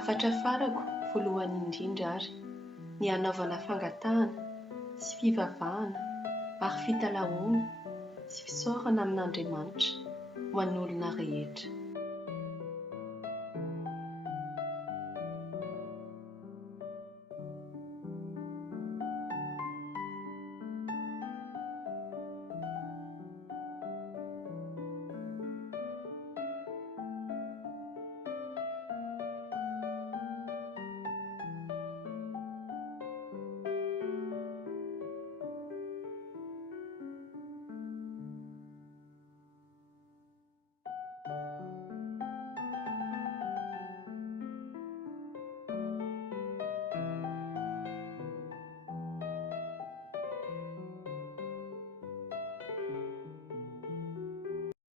Afatra farako voalohany indrindra ary ny hanaovana fangatahana sy fivavahana ary fitalahoana sy fisaorana amin'Andriamanitra ho an'olona rehetra.